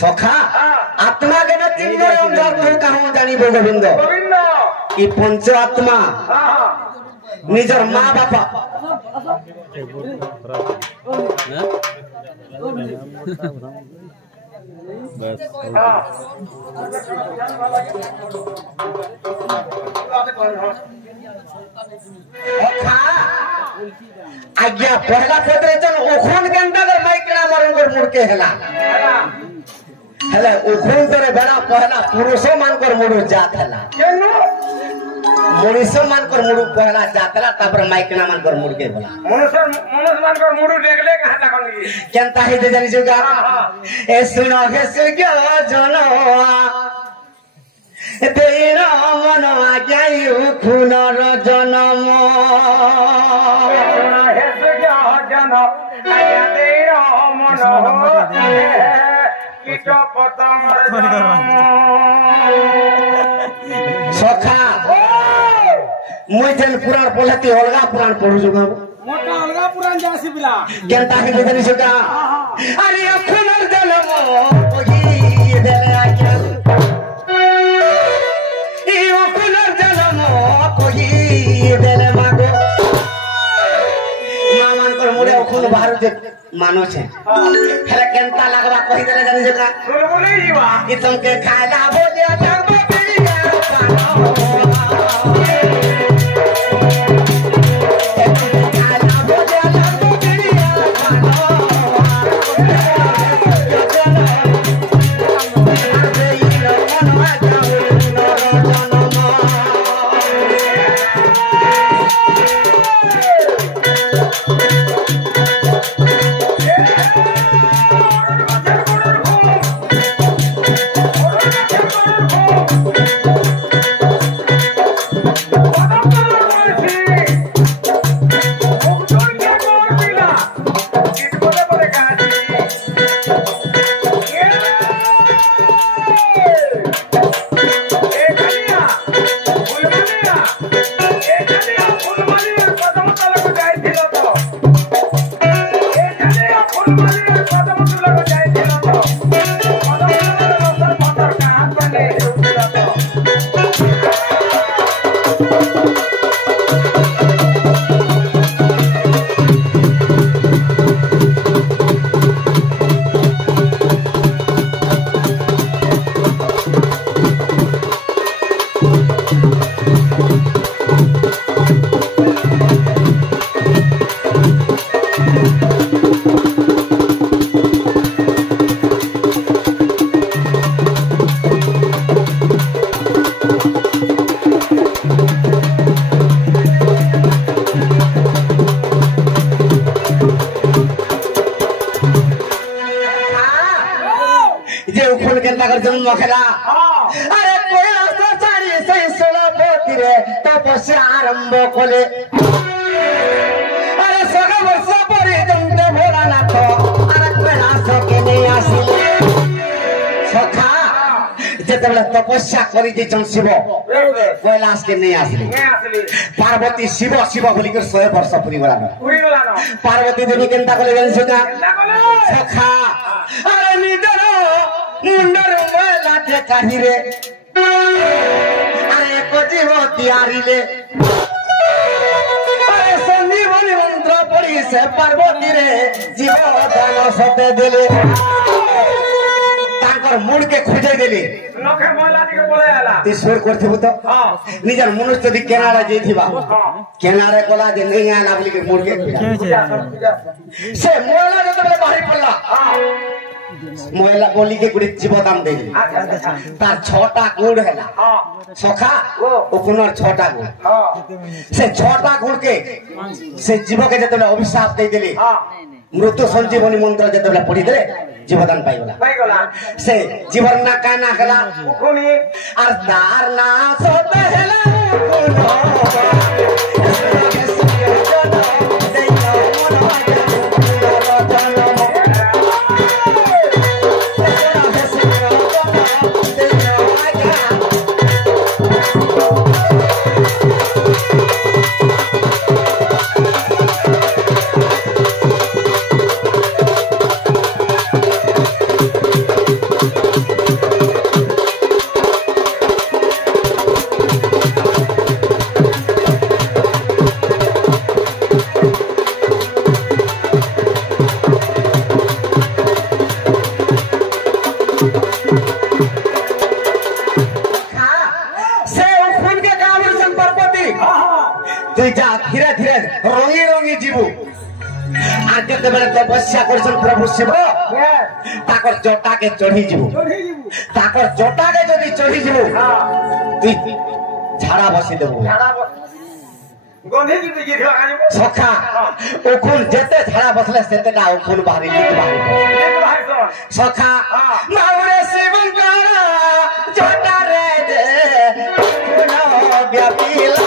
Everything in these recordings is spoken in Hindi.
सखा आत्मा के तीन कहूँ जानी गोविंद कि पंच आत्मा निजर माँ बापा आज्ञा पहला पत्र चल ओखन के अंदर माइकड़ा मरंगर मुड़के हेला हेले ओखन तोरे बड़ा पहला पुरुषो मानकर मुड़ो जात हेला मनुष्य मानकर मुड़ो पहला जातला तबर माइकड़ा मानकर मुड़के होला मनुष्य मानकर मुड़ो देखले कहां लागली केनता हे दे जानि जुगा ए सुनो हे सुग्यो जनवा तेरा मन आज्ञायु खुनर जनम हे सुग्यो जनवा तेरा मन कीट पतंगर जनम सखा मुइथन पुराण पढ़ती अलगा पुराण पढ़ु जुगा मोटा अलगा पुराण जासी बिला केनता हे देनी सका अरे खुनर जनम ओही देले आज्ञा ई खुनर जनम कोही देले मागो मामान कर मोरे खुन बाहर जे मानो छे हेले केनता लागबा कहि देले जानि सका बोले जीवा ई तुमके खाला बोले तब पिया पानो मखला अरे कोई सारी से सोलपति रे तपस्या आरंभ कले अरे सगा वर्ष परे जंत भोलानाथ अरे कैलाश के नहीं आसिले सखा जेतबेला तपस्या करि जे शिव कैलाश के नहीं आसिले पार्वती शिव शिव बोली के 100 वर्ष पूरी गला पार्वती देवी केनता कले जानि सका अरे निदर मुंडर लाटे काढ़ी रे अरे को जीव तियारी ले अरे संजीवनी मंत्र पढ़ी से पार्वती रे जीव दान सते देले ताकर मुड़ के खोजे देले नखे मोला के बोले आला ईश्वर करथिबो तो हां निजर मनुष्य दि केनारे जेथिबा केनारे कोला जे नहीं आला बोली के मुड़ के से मोला जतबे बाहरी पड़ला मोहला बोली के गुड़ी जीवदान दे तार 6टा गुड़ हैला सखा ओकुनर 6टा गुड़ से 6टा गुड़ के से जीव के जतले अभिशाप दे देले मृत्यु संजीवनी मंत्र जतले पढ़ी देले जीवदान पाइगला से जीवन ना काना हला उखुनी आर तार ना सत हैला রঙি রঙি জীব আর যেতবেলে তপস্যা করছেন প্রভু শিব তাকর জটাকে চড়ি যাব তাকর জটাকে যদি চড়ি যাব তুই ঝাড়া বসি দেব সখা ওখান যেতে ঝাড়া বসলে সেতে না ওখান বাহারি সখা মাউরে শিবঙ্কর জটারে যে ব্যাপিলা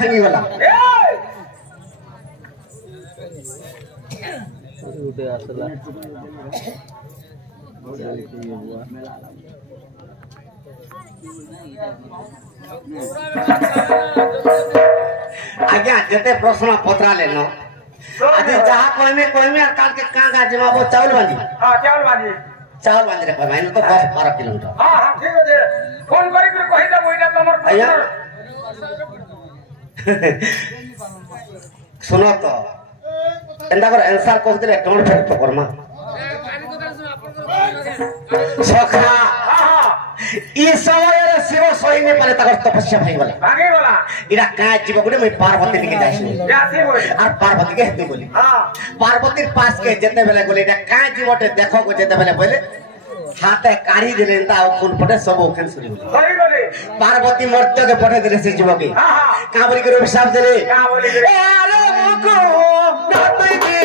ভাঙিগলা আজ্ঞা যেতে প্রশ্ন পত্রালে ন আজ যাহা কইমে আর কালকে কাঁগা জমাব চাউল বাঁধি চাউল বাঁধি রে কইমাই তো 10-12 কিলোমিটার ঠিক আছে ফোন করি কই দেব এটা তোমার আজ্ঞা শুনো তো এন্ডা করে आंसर কই দিলে টমট ফেরত করমা সখা ই সময়ের শিব সহিনে পারে তার তপস্যা ভাই বলা ভাগে বলা ইরা কাজ জীব গুড়ে মই পার্বতী দিকে যাইছি যাসি বলি আর পার্বতী কে হেতু বলি পার্বতীর পাশ কে যেতে বেলে বলি এটা কাজ জীবতে দেখো গো যেতে বেলে বলে হাতে কাঢ়ি দিলেন তা ফুল পটে সব ওখানে শুনি বলি পার্বতী মর্ত্যকে পটে দিলে সেই যুবকে কাবরি করে অভিশাপ দিলে এ আরে মুকো নাতই কি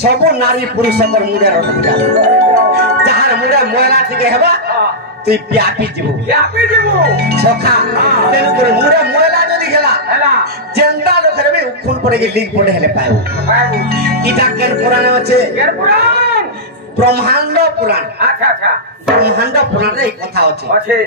सब नारी पुरुष मुड़े रटा जहार मुड़े महिला टिके हेबा तुई व्यापी जीवु सखा तेनु कर मुड़े महिला जदी गेला जेंता लोकरे में खून पड़े के लीक पड़े हेले पाऊ इटा केन पुराण আছে केन पुराण ब्रह्मांड पुराण अच्छा अच्छा ब्रह्मांड पुराण रे कथा আছে